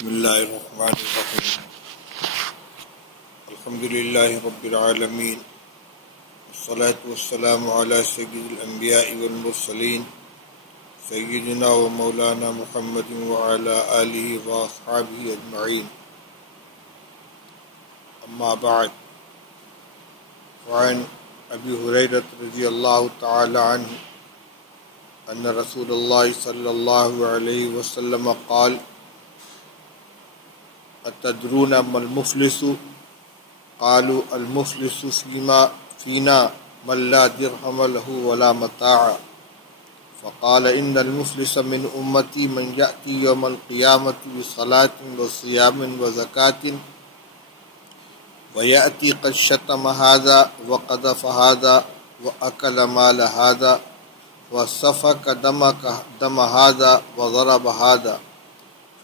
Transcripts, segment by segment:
بسم اللہ الرحمن الرحیم الحمد للہ رب العالمین والصلاة والسلام علی سید الانبیاء والمرسلین سیدنا و مولانا محمد وعلی آلہ واصحابہ اجمعین اما بعد وعن ابی ہریرہ رضی اللہ تعالی عنہ ان رسول اللہ صلی اللہ علیہ وسلم قال اتدرون ما المفلس قالوا المفلس فينا من لا درهم له ولا متاع فقال إن المفلس من أمتي من يأتي يوم القيامة بصلاة وصيام وزكاة ويأتي قد شتم هذا وقذف هذا وأكل مال هذا وسفك دم هذا وضرب هذا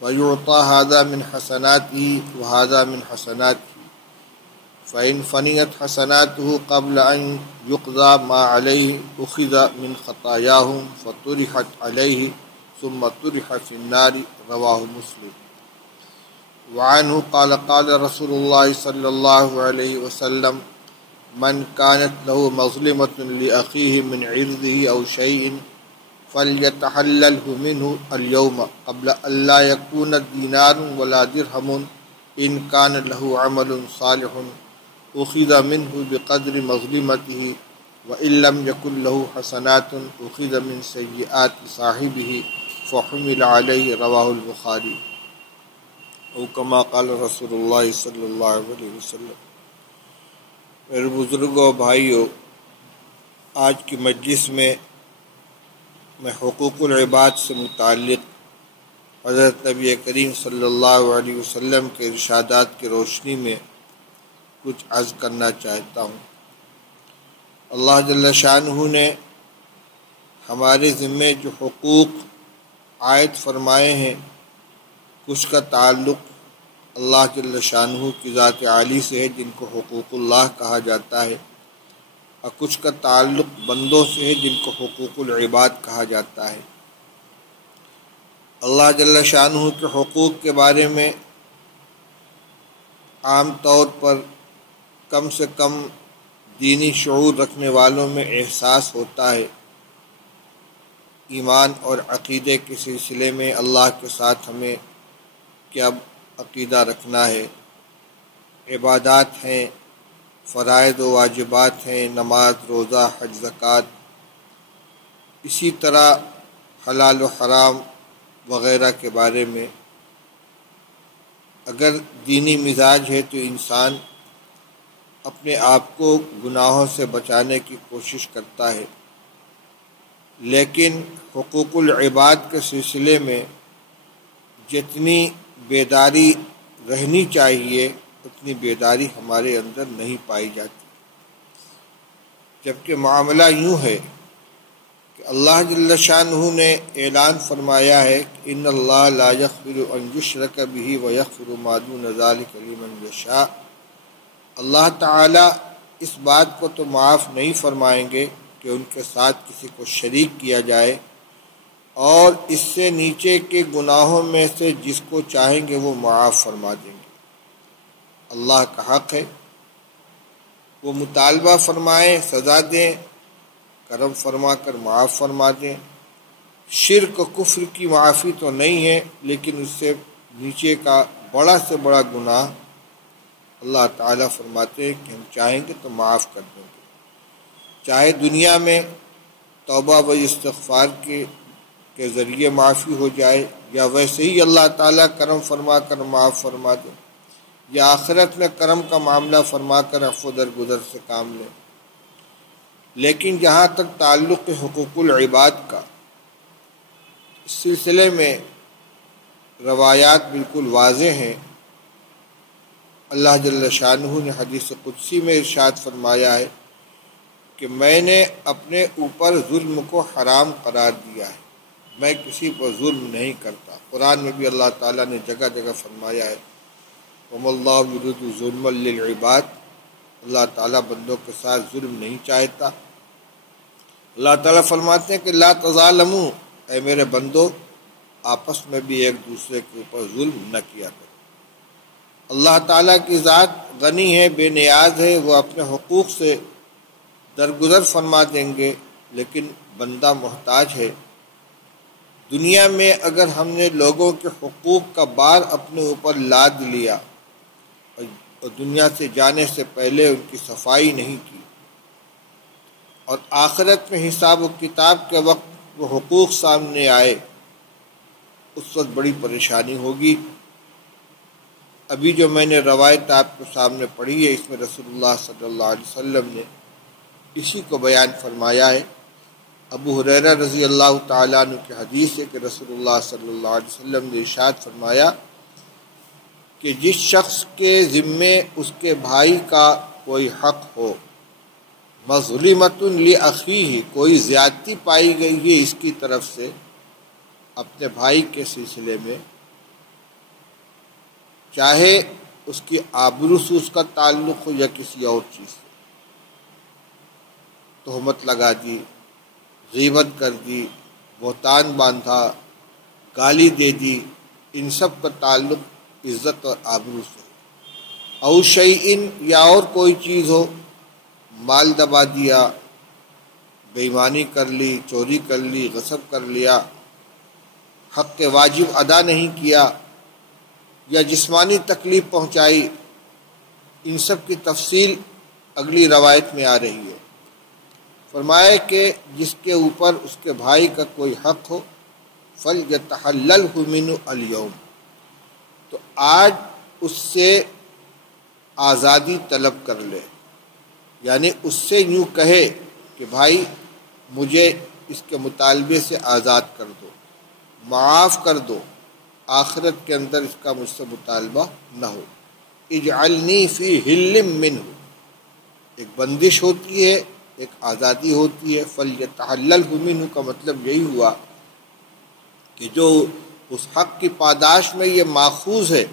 فيعطى هذا من حسناته وهذا من حسناته فإن فنيت حسناته قبل أن يقضى ما عليه أخذ من خطاياهم فطرحت عليه ثم طرح في النار رواه مسلم. وعنه قال قال رسول الله صلى الله عليه وسلم من كانت له مظلمة لأخيه من عرضه أو شيء فليتحلله منه اليوم قبل أن لا يكون دينار ولا درهم إن كان له عمل صالح أخذ منه بقدر مظلمته وإن لم يكن له حسنات أخذ من سيئات صاحبه فحمل عليه رواه البخاري او كما قال رسول اللہ صلی اللہ علیہ وسلم. میرے بزرگوں بھائیوں، آج کی مجلس میں حقوق العباد سے متعلق حضرت نبی کریم صلی اللہ علیہ وسلم کے ارشادات کی روشنی میں کچھ عرض کرنا چاہتا ہوں. اللہ جل شانہ نے ہمارے ذمے جو حقوق عائد فرمائے ہیں، کچھ کا تعلق اللہ جل شانہ کی ذات عالی سے ہے جن کو حقوق اللہ کہا جاتا ہے، اور کچھ کا تعلق بندوں سے ہے جن کو حقوق العباد کہا جاتا ہے. اللہ جل شانہ کے حقوق کے بارے میں عام طور پر کم سے کم دینی شعور رکھنے والوں میں احساس ہوتا ہے. ایمان اور عقیدے کے سلسلے میں اللہ کے ساتھ ہمیں کیا عقیدہ رکھنا ہے. عبادات ہیں، فرائض و واجبات ہیں، نماز، روزہ، حج، زکوٰۃ، اسی طرح حلال و حرام وغیرہ کے بارے میں اگر دینی مزاج ہے تو انسان اپنے آپ کو گناہوں سے بچانے کی کوشش کرتا ہے. لیکن حقوق العباد کے سلسلے میں جتنی بیداری رہنی چاہیے اتنی بیداری ہمارے اندر نہیں پائی جاتی. جبکہ معاملہ یوں ہے کہ اللہ جل شانہ نے اعلان فرمایا ہے کہ ان اللہ لا یغفر ان یشرک بہ ویغفر ما دون ذلک لمن یشاء. اللہ تعالیٰ اس بات کو تو معاف نہیں فرمائیں گے کہ ان کے ساتھ کسی کو شریک کیا جائے، اور اس سے نیچے کے گناہوں میں سے جس کو چاہیں گے وہ معاف فرما دیں گے. اللہ کا حق ہے وہ مطالبہ فرمائیں، سزا دیں، کرم فرما کر معاف فرما دیں. شرک و کفر کی معافی تو نہیں ہے، لیکن اس سے نیچے کا بڑا سے بڑا گناہ اللہ تعالیٰ فرماتے ہیں کہ ہم چاہیں گے تو معاف کر دیں گے. چاہے دنیا میں توبہ و استغفار کے ذریعے معافی ہو جائے، یا ویسے ہی اللہ تعالیٰ کرم فرما کر معاف فرما دے، یا آخرت میں کرم کا معاملہ فرما کر عفو درگزر سے کام لیں. لیکن جہاں تک تعلق حقوق العباد کا، اس سلسلے میں روایات بالکل واضح ہیں. اللہ جل شانہ نے حدیث قدسی میں ارشاد فرمایا ہے کہ میں نے اپنے اوپر ظلم کو حرام قرار دیا ہے، میں کسی پر ظلم نہیں کرتا. قرآن میں بھی اللہ تعالیٰ نے جگہ جگہ فرمایا ہے وَمَا اللَّهُ يُرِيدُ ظُلْمًا لِلْعِبَادِ. اللہ تعالیٰ بندوں کے ساتھ ظلم نہیں چاہتا. اللہ تعالیٰ فرماتے ہیں کہ لا تظالموا، اے میرے بندو آپس میں بھی ایک دوسرے کے اوپر ظلم نہ کیا کرو۔ اللہ تعالیٰ کی ذات غنی ہے، بے نیاز ہے، وہ اپنے حقوق سے درگزر فرما دیں گے، لیکن بندہ محتاج ہے۔ دنیا میں اگر ہم نے لوگوں کے حقوق کا بار اپنے اوپر لاد لیا اور دنیا سے جانے سے پہلے ان کی صفائی نہیں کی، اور آخرت میں حساب و کتاب کے وقت وہ حقوق سامنے آئے، اس وقت بڑی پریشانی ہوگی۔ ابھی جو میں نے روایت آپ کے سامنے پڑھی ہے، اس میں رسول اللہ صلی اللہ علیہ وسلم نے اسی کو بیان فرمایا ہے۔ ابو ہریرہ رضی اللہ تعالیٰ عنہ کی حدیث ہے کہ رسول اللہ صلی اللہ علیہ وسلم نے ارشاد فرمایا کہ جس شخص کے ذمے اس کے بھائی کا کوئی حق ہو، مظلمۃ لأخیہ، کوئی زیادتی پائی گئی ہے اس کی طرف سے اپنے بھائی کے سلسلے میں، چاہے اس کی آبرو سے اس کا تعلق ہو یا کسی اور چیز سے، تہمت لگا دی، غیبت کر دی، بہتان باندھا، گالی دے دی، ان سب کا تعلق عزت اور آبرو سے، او شیئن، یا اور کوئی چیز ہو، مال دبا دیا، بے ایمانی کر لی، چوری کر لی، غصب کر لیا، حق کے واجب ادا نہیں کیا، یا جسمانی تکلیف پہنچائی، ان سب کی تفصیل اگلی روایت میں آ رہی ہے۔ فرمایا کہ جس کے اوپر اس کے بھائی کا کوئی حق ہو، فَلْيَتَحَلَّلْهُ مِنْهُ الْيَوْمِ، تو آج اس سے آزادی طلب کر لے، یعنی اس سے یوں کہے کہ بھائی مجھے اس کے مطالبے سے آزاد کر دو، معاف کر دو، آخرت کے اندر اس کا مجھ سے مطالبہ نہ ہو۔ اجعلنی فی حل منہ، ایک بندش ہوتی ہے، ایک آزادی ہوتی ہے۔ فلیتحللہ منہ کا مطلب یہی ہوا کہ جو اس حق کی پاداش میں یہ ماخوذ ہے،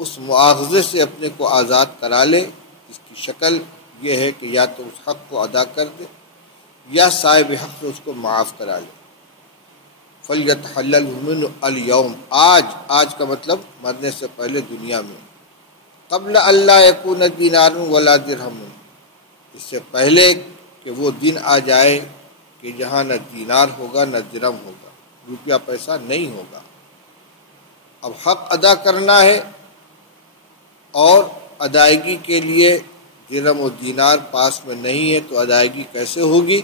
اس مواخذے سے اپنے کو آزاد کرا لے۔ اس کی شکل یہ ہے کہ یا تو اس حق کو ادا کر دے یا صاحب حق سے اس کو معاف کرا لے۔ فَلْيَتَحَلَّلْهُ مِنْهُ الْيَوْمِ، آج کا مطلب مرنے سے پہلے دنیا میں، قبل اللہ یکون دینار ولا درہم، اس سے پہلے کہ وہ دن آ جائے کہ جہاں نہ دینار ہوگا نہ درہم ہوگا، روپیہ پیسہ نہیں ہوگا۔ اب حق ادا کرنا ہے اور ادائیگی کے لیے درہم و دینار پاس میں نہیں ہے، تو ادائیگی کیسے ہوگی؟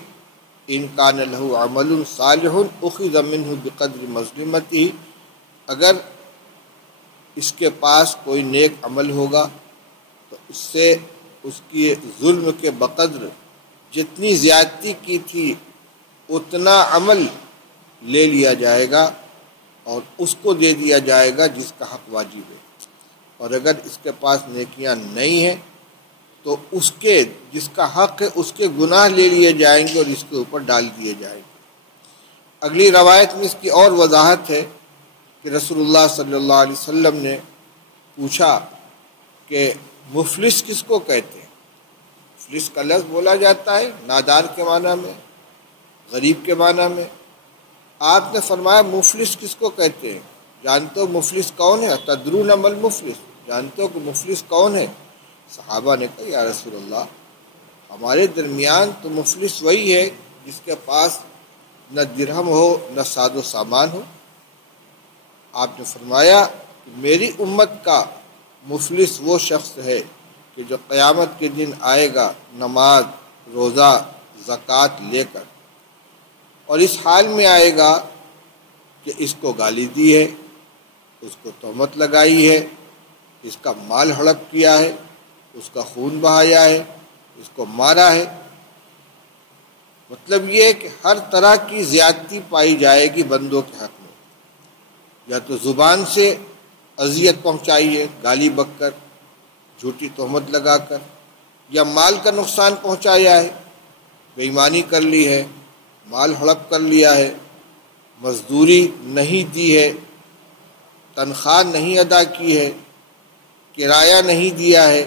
ان کان لہ عمل صالح اخذ منہ بقدر مظلمتہ، اگر اس کے پاس کوئی نیک عمل ہوگا تو اس سے اس کی ظلم کے بقدر جتنی زیادتی کی تھی اتنا عمل لے لیا جائے گا اور اس کو دے دیا جائے گا جس کا حق واجب ہے، اور اگر اس کے پاس نیکیاں نہیں ہیں تو اس کے جس کا حق ہے اس کے گناہ لے لیے جائیں گے اور اس کے اوپر ڈال دیے جائیں گے۔ اگلی روایت میں اس کی اور وضاحت ہے کہ رسول اللہ صلی اللہ علیہ وسلم نے پوچھا کہ مفلس کس کو کہتے ہیں؟ مفلس کا لفظ بولا جاتا ہے نادار کے معنی میں، غریب کے معنی میں۔ آپ نے فرمایا مفلس کس کو کہتے ہیں؟ جانتے ہو مفلس کون ہے؟ تدرون ما المفلس، جانتے ہو کہ مفلس کون ہے؟ صحابہ نے کہا یا رسول اللہ، ہمارے درمیان تو مفلس وہی ہے جس کے پاس نہ درہم ہو نہ ساز و سامان ہو۔ آپ نے فرمایا کہ میری امت کا مفلس وہ شخص ہے کہ جو قیامت کے دن آئے گا نماز، روزہ، زکوٰۃ لے کر، اور اس حال میں آئے گا کہ اس کو گالی دی ہے، اس کو تہمت لگائی ہے، اس کا مال ہڑپ کیا ہے، اس کا خون بہایا ہے، اس کو مارا ہے۔ مطلب یہ کہ ہر طرح کی زیادتی پائی جائے گی بندوں کے حق میں، یا تو زبان سے اذیت پہنچائی ہے، گالی بک کر، جھوٹی تہمت لگا کر، یا مال کا نقصان پہنچایا ہے، بے ایمانی کر لی ہے، مال ہڑپ کر لیا ہے، مزدوری نہیں دی ہے، تنخواہ نہیں ادا کی ہے، کرایہ نہیں دیا ہے،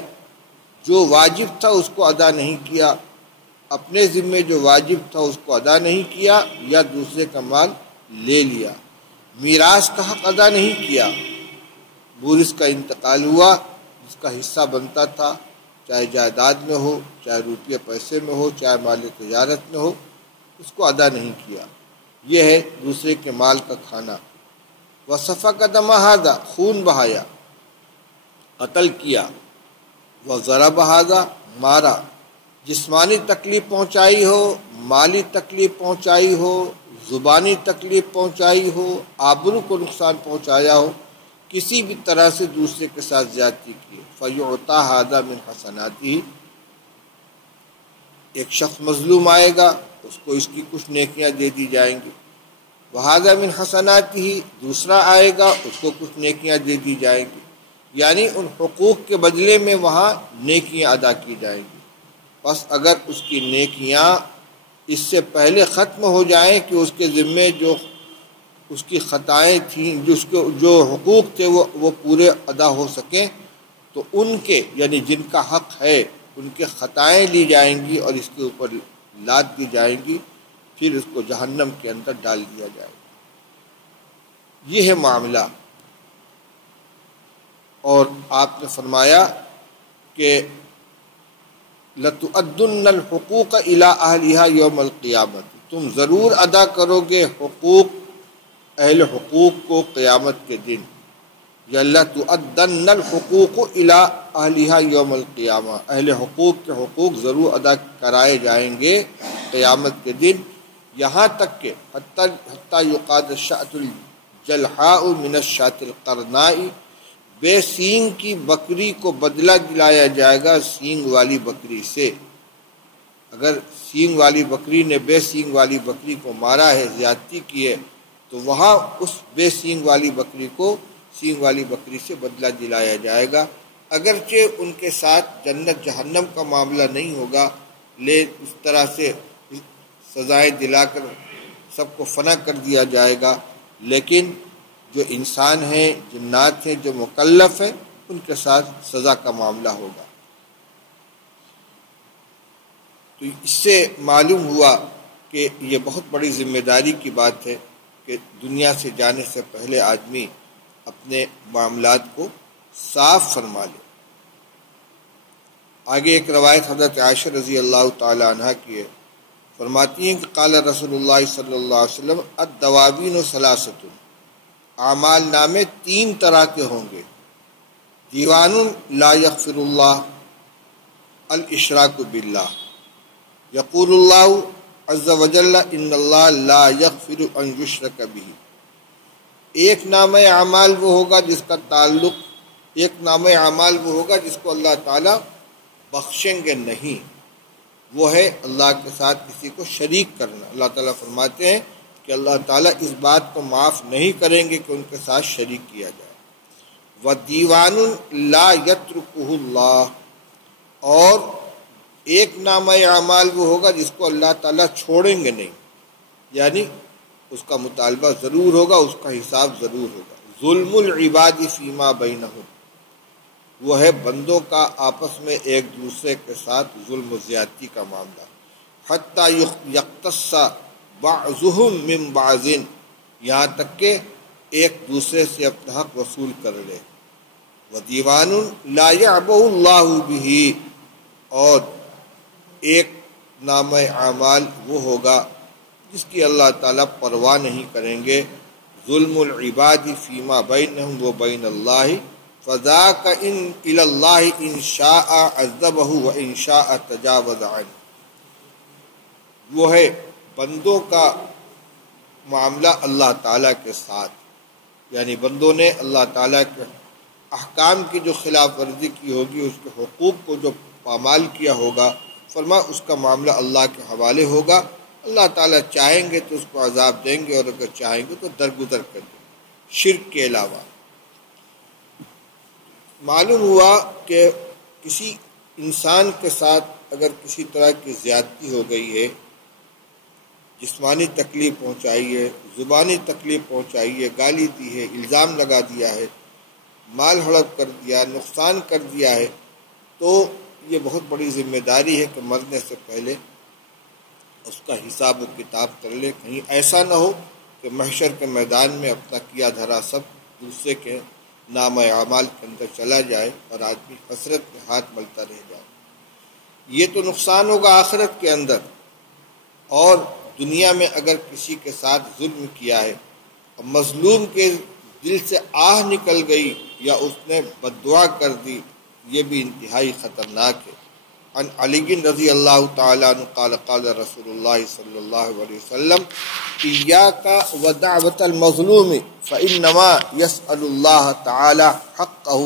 جو واجب تھا اس کو ادا نہیں کیا، اپنے ذمے جو واجب تھا اس کو ادا نہیں کیا، یا دوسرے کا مال لے لیا، میراث کا حق ادا نہیں کیا، مورث کا انتقال ہوا، جس کا حصہ بنتا تھا، چاہے جائیداد میں ہو، چاہے روپیے پیسے میں ہو، چاہے مال تجارت میں ہو، اس کو ادا نہیں کیا، یہ ہے دوسرے کے مال کا کھانا۔ وَسَفَكَ دَمَ هَذَا، خون بہایا، قتل کیا۔ وَضَرَبَ هَذَا، مارا، جسمانی تکلیف پہنچائی ہو، مالی تکلیف پہنچائی ہو، زبانی تکلیف پہنچائی ہو، آبرو کو نقصان پہنچایا ہو، کسی بھی طرح سے دوسرے کے ساتھ زیادتی کی، فَيُعْطَى هَذَا مِنْ حَسَنَاتِهِ، ایک شخص مظلوم آئے گا، اس کو اس کی کچھ نیکیاں دے دی جائیں گی، وَهَذَا مِنْ حَسَنَاتِهِ، دوسرا آئے گا، اس کو کچھ نیکیاں دے دی جائیں گی، یعنی ان حقوق کے بدلے میں وہاں نیکیاں ادا کی جائیں گی۔ بس اگر اس کی نیکیاں اس سے پہلے ختم ہو جائیں کہ اس کے ذمے جو اس کی خطائیں تھیں، جو حقوق تھے وہ پورے ادا ہو سکیں، تو ان کے یعنی جن کا حق ہے ان کے خطائیں لی جائیں گی اور اس کے اوپر لاد دی جائیں گی، پھر اس کو جہنم کے اندر ڈال دیا جائے گا۔ یہ ہے معاملہ۔ اور آپ نے فرمایا کہ لَتُؤَدُّنَّ الْحُقُوقَ إِلَىٰ أَهْلِهَا يَوْمَ الْقِيَامَةِ، تم ضرور ادا کرو گے حقوق اہل حقوق کو قیامت کے دن، یا لَتُؤَدَّنَّ الْحُقُوقُ إِلَىٰ أَهْلِهَا يَوْمَ الْقِيَامَةِ، اہل حقوق کے حقوق ضرور ادا کرائے جائیں گے قیامت کے دن، یہاں تک کہ حتیٰ یقاد الشاة الجلحاء من الشاة القرناء، بے سینگ کی بکری کو بدلہ دلایا جائے گا سینگ والی بکری سے۔ اگر سینگ والی بکری نے بے سینگ والی بکری کو مارا ہے، زیادتی کی ہے، تو وہاں اس بے سینگ والی بکری کو سینگ والی بکری سے بدلہ دلایا جائے گا، اگرچہ ان کے ساتھ جنت جہنم کا معاملہ نہیں ہوگا، لیکن اس طرح سے سزائیں دلا کر سب کو فنا کر دیا جائے گا، لیکن جو انسان ہیں، جنات ہیں، جو مکلف ہیں، ان کے ساتھ سزا کا معاملہ ہوگا۔ تو اس سے معلوم ہوا کہ یہ بہت بڑی ذمہ داری کی بات ہے کہ دنیا سے جانے سے پہلے آدمی اپنے معاملات کو صاف فرما لے۔ آگے ایک روایت حضرت عائشہ رضی اللہ تعالی عنہ کی ہے، فرماتی ہیں کہ قال رسول اللہ صلی اللہ علیہ وسلم الدواوین ثلاثۃ، اعمال نامے 3 طرح کے ہوں گے، دیوان لا یغفر اللہ، الاشراک باللہ، یقول اللہ عز وجل ان اللہ لا یغفر ان یشرک بہ، ایک نامہ اعمال وہ ہوگا جس کا تعلق، ایک نامہ اعمال وہ ہوگا جس کو اللہ تعالیٰ بخشیں گے نہیں، وہ ہے اللہ کے ساتھ کسی کو شریک کرنا۔ اللہ تعالیٰ فرماتے ہیں کہ اللہ تعالیٰ اس بات کو معاف نہیں کریں گے کہ ان کے ساتھ شریک کیا جائے۔ وَدِیوَانٌ لَا يَتْرُكُهُ اللَّهُ، اور ایک نامہ اعمال وہ ہوگا جس کو اللہ تعالیٰ چھوڑیں گے نہیں، یعنی اس کا مطالبہ ضرور ہوگا، اس کا حساب ضرور ہوگا۔ ظلم العباد فیما بینہم، وہ ہے بندوں کا آپس میں ایک دوسرے کے ساتھ ظلم و زیادتی کا معاملہ، حتیٰ یقتص بعضهم من بعض، یہاں تک کہ ایک دوسرے سے اپنا حق وصول کر لے۔ وَدِیوَانٌ لَا يَعْبَهُ اللَّهُ بِهِ، اور ایک نامہ اعمال وہ ہوگا جس کی اللہ تعالیٰ پرواہ نہیں کریں گے۔ ظلم العباد فیما بینہم و بین اللہ، فذاک ان الی اللہ ان شاء عذبہ و ان شاء تجاوز عنہ، وہ ہے بندوں کا معاملہ اللہ تعالیٰ کے ساتھ، یعنی بندوں نے اللہ تعالیٰ کے احکام کی جو خلاف ورزی کی ہوگی، اس کے حقوق کو جو پامال کیا ہوگا، فرما اس کا معاملہ اللہ کے حوالے ہوگا۔ اللہ تعالیٰ چاہیں گے تو اس کو عذاب دیں گے، اور اگر چاہیں گے تو درگزر کر دیں گے، شرک کے علاوہ۔ معلوم ہوا کہ کسی انسان کے ساتھ اگر کسی طرح کی زیادتی ہو گئی ہے، جسمانی تکلیف پہنچائی ہے، زبانی تکلیف پہنچائی ہے، گالی دی ہے، الزام لگا دیا ہے، مال ہڑپ کر دیا، نقصان کر دیا ہے، تو یہ بہت بڑی ذمہ داری ہے کہ مرنے سے پہلے اس کا حساب و کتاب کر لے، کہیں ایسا نہ ہو کہ محشر کے میدان میں اپنا کیا دھرا سب دوسرے کے نام اعمال کے اندر چلا جائے اور آدمی حسرت میں ہاتھ ملتا رہ جائے۔ یہ تو نقصان ہوگا آخرت کے اندر، اور دنیا میں اگر کسی کے ساتھ ظلم کیا ہے اور مظلوم کے دل سے آہ نکل گئی یا اس نے بد دعا کر دی، یہ بھی انتہائی خطرناک ہے۔ عن علی رضی اللہ تعالیٰ عنہ قال قال رسول اللہ صلی اللہ علیہ وسلم ایاک ودعوۃ المظلوم فانما یسأل اللہ تعالی حقہ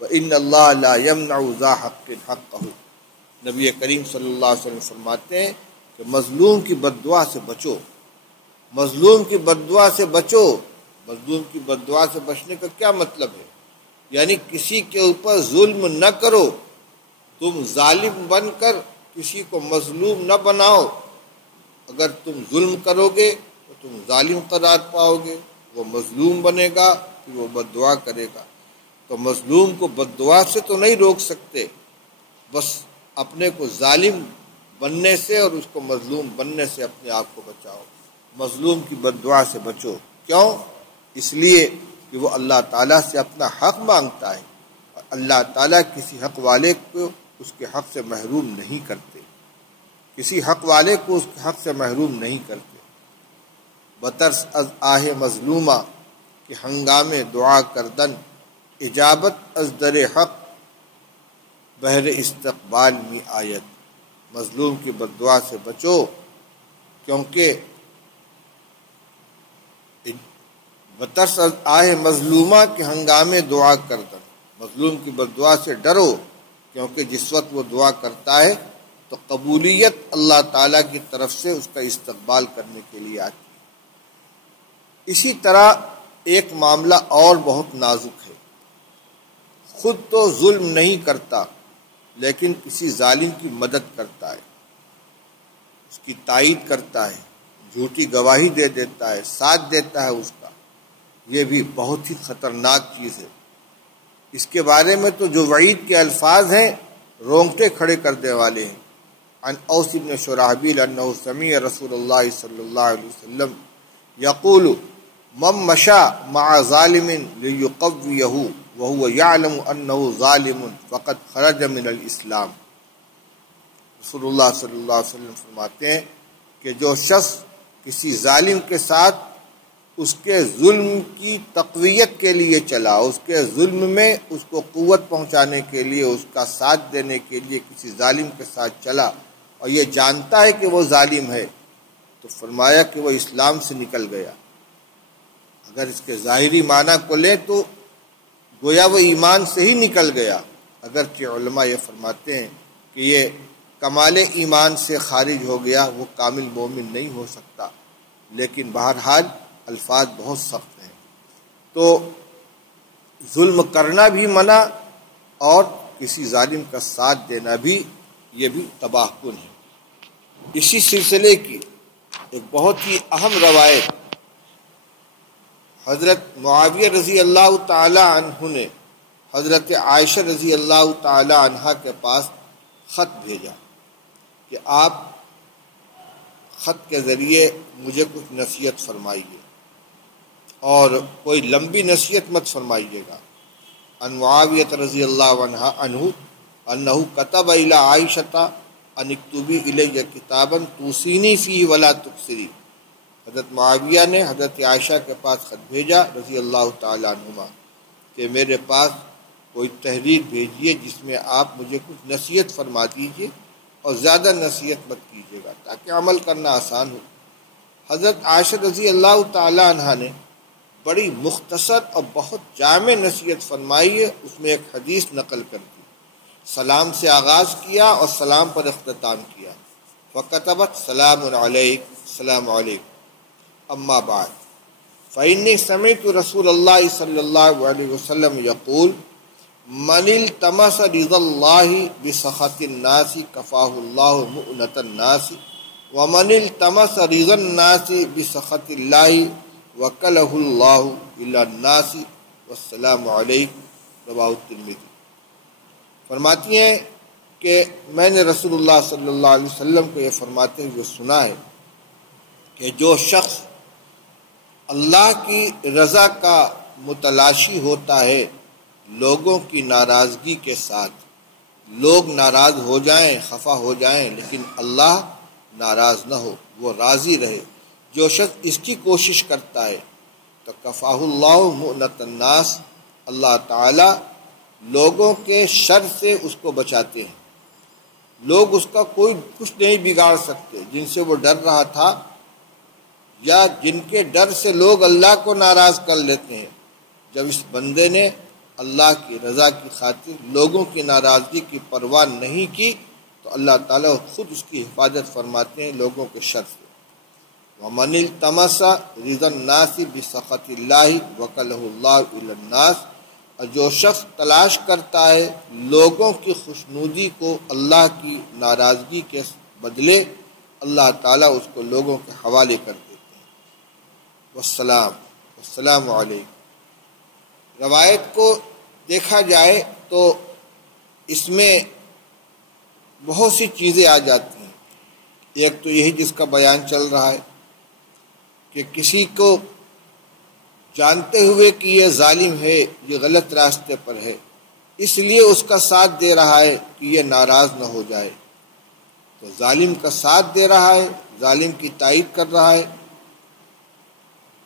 وان اللہ لا یمنع ذا حق حقہ۔ نبی کریم صلی اللہ علیہ وسلم فرماتے ہیں کہ مظلوم کی بد دعا سے بچو، مظلوم کی بد دعا سے بچو۔ مظلوم کی بد دعا سے بچنے کا کیا مطلب ہے؟ یعنی کسی کے اوپر ظلم نہ کرو، تم ظالم بن کر کسی کو مظلوم نہ بناؤ۔ اگر تم ظلم کرو گے تو تم ظالم قرار پاؤ گے، وہ مظلوم بنے گا پھر وہ بد دعا کرے گا۔ تو مظلوم کو بد دعا سے تو نہیں روک سکتے، بس اپنے کو ظالم بننے سے اور اس کو مظلوم بننے سے اپنے آپ کو بچاؤ۔ مظلوم کی بد دعا سے بچو، کیوں؟ اس لیے کہ وہ اللہ تعالیٰ سے اپنا حق مانگتا ہے، اور اللہ تعالیٰ کسی حق والے کو اس کے حق سے محروم نہیں کرتے، کسی حق والے کو اس کے حق سے محروم نہیں کرتے۔ بترس از آہ مظلومہ کہ ہنگام دعا کردن، اجابت از در حق بہر استقبال می آیت۔ مظلوم کی بد دعا سے بچو، کیونکہ بترس از آہ مظلومہ کے ہنگام دعا کردن، مظلوم کی بد دعا سے ڈرو، کیونکہ جس وقت وہ دعا کرتا ہے تو قبولیت اللہ تعالیٰ کی طرف سے اس کا استقبال کرنے کے لیے آتی ہے۔ اسی طرح ایک معاملہ اور بہت نازک ہے، خود تو ظلم نہیں کرتا لیکن کسی ظالم کی مدد کرتا ہے، اس کی تائید کرتا ہے، جھوٹی گواہی دے دیتا ہے، ساتھ دیتا ہے اس کا، یہ بھی بہت ہی خطرناک چیز ہے۔ اس کے بارے میں تو جو وعید کے الفاظ ہیں رونگٹے کھڑے کر دینے والے ہیں۔ عن اوس بن شرحبیل انہ سمع رسول اللہ صلی اللہ علیہ وسلم یقول من مشى مع ظالم لیقویہ وهو یعلم انہ ظالم فقد خرج من الاسلام۔ رسول اللہ صلی اللہ علیہ وسلم فرماتے ہیں کہ جو شخص کسی ظالم کے ساتھ اس کے ظلم کی تقویت کے لیے چلا، اس کے ظلم میں اس کو قوت پہنچانے کے لیے، اس کا ساتھ دینے کے لیے کسی ظالم کے ساتھ چلا اور یہ جانتا ہے کہ وہ ظالم ہے، تو فرمایا کہ وہ اسلام سے نکل گیا۔ اگر اس کے ظاہری معنی کو لیں تو گویا وہ ایمان سے ہی نکل گیا، اگرچہ علماء یہ فرماتے ہیں کہ یہ کمال ایمان سے خارج ہو گیا، وہ کامل مومن نہیں ہو سکتا، لیکن بہرحال الفاظ بہت سخت ہیں۔ تو ظلم کرنا بھی منع اور کسی ظالم کا ساتھ دینا بھی، یہ بھی تباہ کن ہے۔ اسی سلسلے کی ایک بہت ہی اہم روایت، حضرت معاویہ رضی اللہ تعالی عنہ نے حضرت عائشہ رضی اللہ تعالی عنہا کے پاس خط بھیجا کہ آپ خط کے ذریعے مجھے کچھ نصیحت فرمائیے، اور کوئی لمبی نصیحت مت فرمائیے گا۔ ان معاویہ رضی اللہ عنہ انہ کتب الی عائشہ ان اکتبی الی کتابا توصینی فیہ ولا تکثری۔ حضرت معاویہ نے حضرت عائشہ کے پاس خط بھیجا رضی اللہ تعالی عنہما کہ میرے پاس کوئی تحریر بھیجیے جس میں آپ مجھے کچھ نصیحت فرما دیجیے اور زیادہ نصیحت مت کیجیے گا تاکہ عمل کرنا آسان ہو۔ حضرت عائشہ رضی اللہ تعالی عنہ نے بڑی مختصر اور بہت جامع نصیحت فرمائی ہے، اس میں ایک حدیث نقل کر دی، سلام سے آغاز کیا اور سلام پر اختتام کیا۔ فَكَتَبَتْ سَلَامٌ عَلَيْكَ السلام علیکم اما بعد فإني سمعت رسول اللہ صلی اللہ علیہ وسلم یقول من التمس رضا اللہ بسخط الناس کفاہ اللہ مؤنة الناس ومن التمس رضا الناس بسخط اللہ وکلہ اللہ الی الناس والسلام علیکم رواه الترمذی۔ فرماتی ہیں کہ میں نے رسول اللہ صلی اللہ علیہ وسلم کو یہ فرماتے ہوئے سنا ہے کہ جو شخص اللہ کی رضا کا متلاشی ہوتا ہے لوگوں کی ناراضگی کے ساتھ۔ لوگ ناراض ہو جائیں، خفا ہو جائیں، لیکن اللہ ناراض نہ ہو، وہ راضی رہے۔ جو شخص اس کی کوشش کرتا ہے تو کفاہ اللہ مؤنۃ الناس، اللہ تعالی لوگوں کے شر سے اس کو بچاتے ہیں۔ لوگ اس کا کوئی کچھ نہیں بگاڑ سکتے، جن سے وہ ڈر رہا تھا یا جن کے ڈر سے لوگ اللہ کو ناراض کر لیتے ہیں۔ جب اس بندے نے اللہ کی رضا کی خاطر لوگوں کی ناراضگی کی پرواہ نہیں کی تو اللہ تعالیٰ خود اس کی حفاظت فرماتے ہیں لوگوں کے شر سے۔ وَمَنِ الْتَمَسَ رِضَى النَّاسِ بِسَخَطِ اللَّهِ وَكَلَهُ اللَّهُ إِلَى النَّاسِ، اور جو شخص تلاش کرتا ہے لوگوں کی خوشنودی کو اللہ کی ناراضگی کے بدلے، اللہ تعالیٰ اس کو لوگوں کے حوالے کر دیتے ہیں۔ والسلام علیکم۔ روایت کو دیکھا جائے تو اس میں بہت سی چیزیں آ جاتی ہیں۔ ایک تو یہی جس کا بیان چل رہا ہے کہ کسی کو جانتے ہوئے کہ یہ ظالم ہے، یہ غلط راستے پر ہے، اس لیے اس کا ساتھ دے رہا ہے کہ یہ ناراض نہ ہو جائے، تو ظالم کا ساتھ دے رہا ہے، ظالم کی تائید کر رہا ہے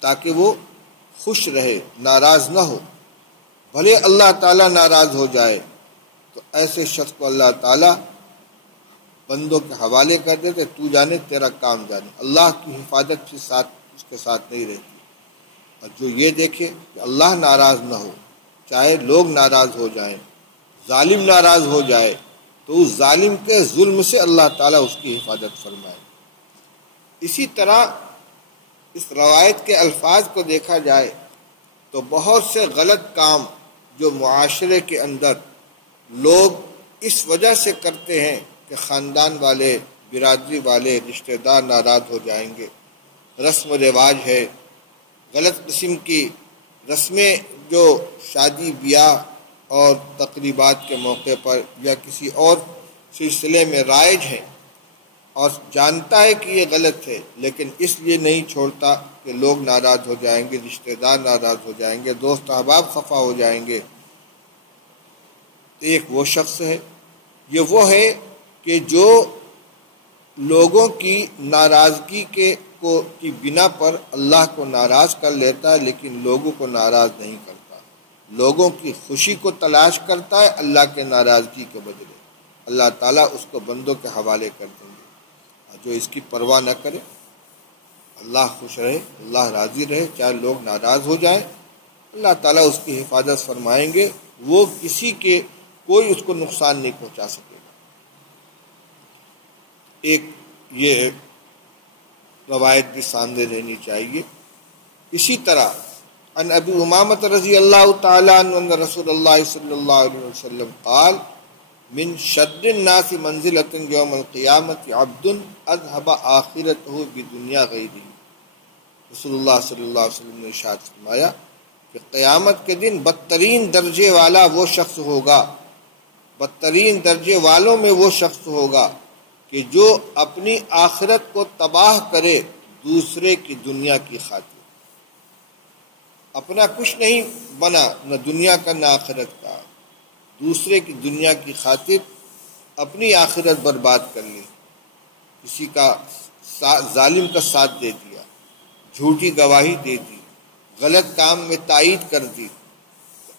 تاکہ وہ خوش رہے، ناراض نہ ہو، بھلے اللہ تعالیٰ ناراض ہو جائے تو ایسے شخص کو اللہ تعالیٰ بندوں کے حوالے کر دیتے، تو جانے تیرا کام جانے۔ اللہ کی حفاظت سے ساتھ اس کے ساتھ نہیں رہتی۔ اور جو یہ دیکھے کہ اللہ ناراض نہ ہو، چاہے لوگ ناراض ہو جائیں، ظالم ناراض ہو جائے، تو اس ظالم کے ظلم سے اللہ تعالیٰ اس کی حفاظت فرمائے۔ اسی طرح اس روایت کے الفاظ کو دیکھا جائے تو بہت سے غلط کام جو معاشرے کے اندر لوگ اس وجہ سے کرتے ہیں کہ خاندان والے، برادری والے، رشتہ دار ناراض ہو جائیں گے، رسم و رواج ہے، غلط قسم کی رسمیں جو شادی بیاہ اور تقریبات کے موقع پر یا کسی اور سلسلے میں رائج ہیں، اور جانتا ہے کہ یہ غلط ہے لیکن اس لیے نہیں چھوڑتا کہ لوگ ناراض ہو جائیں گے، رشتہ دار ناراض ہو جائیں گے، دوست احباب خفا ہو جائیں گے۔ ایک وہ شخص ہے، یہ وہ ہے کہ جو لوگوں کی ناراضگی کی بنا پر اللہ کو ناراض کر لیتا ہے لیکن لوگوں کو ناراض نہیں کرتا، لوگوں کی خوشی کو تلاش کرتا ہے اللہ کے ناراضگی کے بدلے۔ اللہ تعالیٰ اس کو بندوں کے حوالے کر دیں گے، اور جو اس کی پرواہ نہ کرے، اللہ خوش رہے، اللہ راضی رہے، چاہے لوگ ناراض ہو جائیں، اللہ تعالیٰ اس کی حفاظت فرمائیں گے، وہ کسی کے کوئی اس کو نقصان نہیں پہنچا سکے گا۔ ایک یہ روایت بھی سامنے رہنی چاہیے۔ اسی طرح ان ابی امامۃ رضی اللہ تعالی عنہ ان رسول اللہ صلی اللہ علیہ وسلم قال من شد الناس منزلۃ یوم القیامۃ عبد اذهب آخرته بدنیا غیرہ۔ رسول اللہ صلی اللہ علیہ وسلم نے ارشاد فرمایا کہ قیامت کے دن بدترین درجے والا وہ شخص ہوگا، بدترین درجے والوں میں وہ شخص ہوگا کہ جو اپنی آخرت کو تباہ کرے دوسرے کی دنیا کی خاطر۔ اپنا کچھ نہیں بنا، نہ دنیا کا نہ آخرت کا، دوسرے کی دنیا کی خاطر اپنی آخرت برباد کر لی، کسی کا ظالم کا ساتھ دے دیا، جھوٹی گواہی دے دی، غلط کام میں تائید کر دی،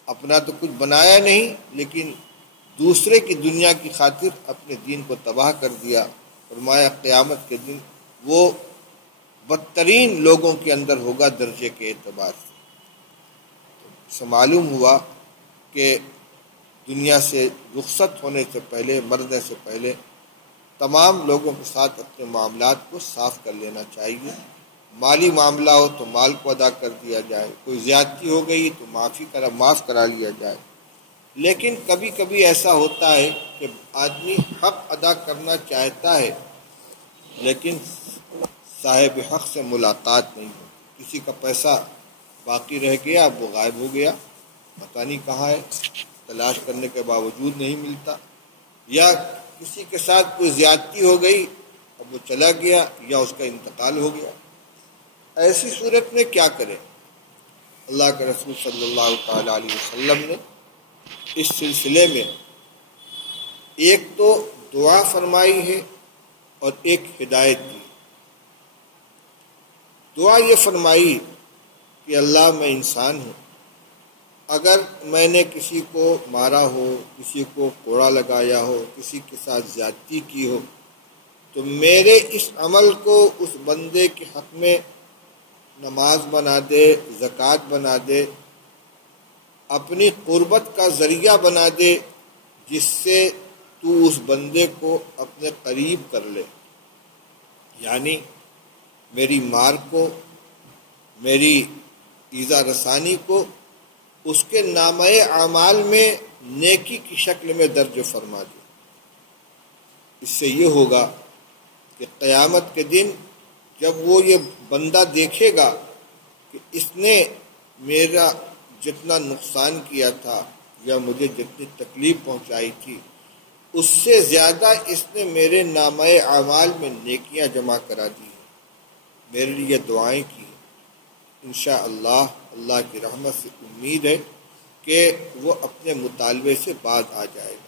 اپنا تو کچھ بنایا نہیں لیکن دوسرے کی دنیا کی خاطر اپنے دین کو تباہ کر دیا۔ فرمایا قیامت کے دن وہ بدترین لوگوں کے اندر ہوگا درجے کے اعتبار سے۔ سے معلوم ہوا کہ دنیا سے رخصت ہونے سے پہلے، مرنے سے پہلے تمام لوگوں کے ساتھ اپنے معاملات کو صاف کر لینا چاہیے۔ مالی معاملہ ہو تو مال کو ادا کر دیا جائے، کوئی زیادتی ہو گئی تو معاف کرا لیا جائے، لیکن کبھی کبھی ایسا ہوتا ہے کہ آدمی حق ادا کرنا چاہتا ہے لیکن صاحب حق سے ملاقات نہیں ہو، کسی کا پیسہ باقی رہ گیا، اب وہ غائب ہو گیا، پتہ نہیں کہاں ہے، تلاش کرنے کے باوجود نہیں ملتا، یا کسی کے ساتھ کوئی زیادتی ہو گئی، اب وہ چلا گیا یا اس کا انتقال ہو گیا۔ ایسی صورت میں کیا کریں؟ اللہ کے رسول صلی اللہ تعالیٰ علیہ وسلم نے اس سلسلے میں ایک تو دعا فرمائی ہے اور ایک ہدایت دی۔ دعا یہ فرمائی کہ اللہ میں انسان ہوں، اگر میں نے کسی کو مارا ہو، کسی کو کوڑا لگایا ہو، کسی کے ساتھ زیادتی کی ہو، تو میرے اس عمل کو اس بندے کے حق میں نماز بنا دے، زکوٰۃ بنا دے، اپنی قربت کا ذریعہ بنا دے، جس سے تو اس بندے کو اپنے قریب کر لے۔ یعنی میری مار کو، میری ایذا رسانی کو اس کے نامہ اعمال میں نیکی کی شکل میں درج فرما دے۔ اس سے یہ ہوگا کہ قیامت کے دن جب وہ یہ بندہ دیکھے گا کہ اس نے میرا جتنا نقصان کیا تھا یا مجھے جتنی تکلیف پہنچائی تھی، اس سے زیادہ اس نے میرے نامہ اعمال میں نیکیاں جمع کرا دی ہیں، میرے لیے دعائیں کی۔ انشاءاللہ اللہ کی رحمت سے امید ہے کہ وہ اپنے مطالبے سے باز آ جائے گا۔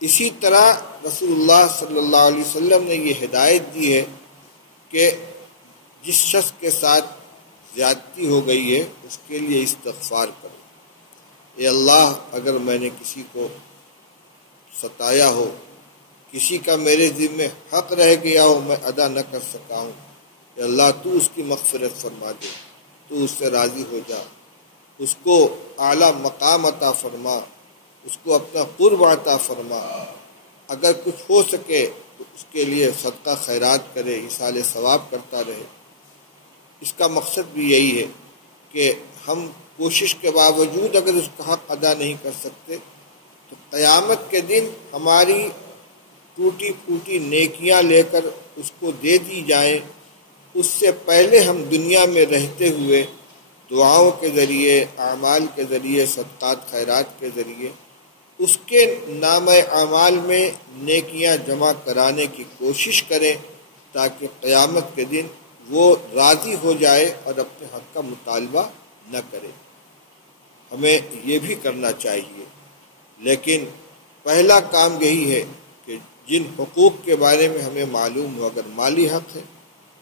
اسی طرح رسول اللہ صلی اللہ علیہ وسلم نے یہ ہدایت دی ہے کہ جس شخص کے ساتھ زیادتی ہو گئی ہے اس کے لیے استغفار کرو۔ اے اللہ، اگر میں نے کسی کو ستایا ہو، کسی کا میرے ذمے حق رہ گیا ہو، میں ادا نہ کر سکا ہوں، اے اللہ تو اس کی مغفرت فرما دے، تو اس سے راضی ہو جا، اس کو اعلیٰ مقام عطا فرما، اس کو اپنا قرب عطا فرما۔ اگر کچھ ہو سکے تو اس کے لیے صدقہ خیرات کرے، ایصال ثواب کرتا رہے۔ اس کا مقصد بھی یہی ہے کہ ہم کوشش کے باوجود اگر اس کا حق ادا نہیں کر سکتے تو قیامت کے دن ہماری ٹوٹی پھوٹی نیکیاں لے کر اس کو دے دی جائیں، اس سے پہلے ہم دنیا میں رہتے ہوئے دعاؤں کے ذریعے، اعمال کے ذریعے، صدقات خیرات کے ذریعے اس کے نامہ اعمال میں نیکیاں جمع کرانے کی کوشش کریں، تاکہ قیامت کے دن وہ راضی ہو جائے اور اپنے حق کا مطالبہ نہ کرے۔ ہمیں یہ بھی کرنا چاہیے، لیکن پہلا کام یہی ہے کہ جن حقوق کے بارے میں ہمیں معلوم ہو، اگر مالی حق ہے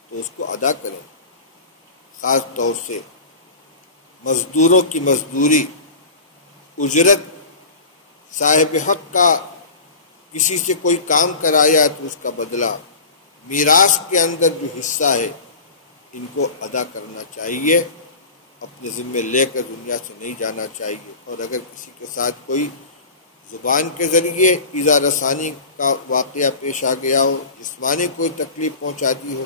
تو اس کو ادا کریں۔ خاص طور سے مزدوروں کی مزدوری، اجرت، صاحب حق کا کسی سے کوئی کام کرایا تو اس کا بدلہ، میراث کے اندر جو حصہ ہے ان کو ادا کرنا چاہیے، اپنے ذمے لے کر دنیا سے نہیں جانا چاہیے۔ اور اگر کسی کے ساتھ کوئی زبان کے ذریعے ایذا رسانی کا واقعہ پیش آ گیا ہو، جسمانی کوئی تکلیف پہنچا دی ہو،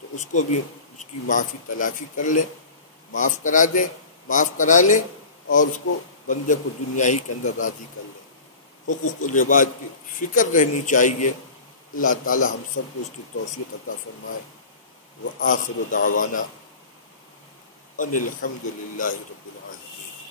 تو اس کو بھی اس کی معافی تلافی کر لیں، معاف کرا لیں اور اس کو بندے کو دنیا ہی کے اندر راضی کر لیں۔ حقوق العباد کی فکر رہنی چاہیے۔ اللہ تعالی ہم سب کو اس کی توفیق عطا فرمائے۔ وآخر دعوانا ان الحمد للہ رب العالمین۔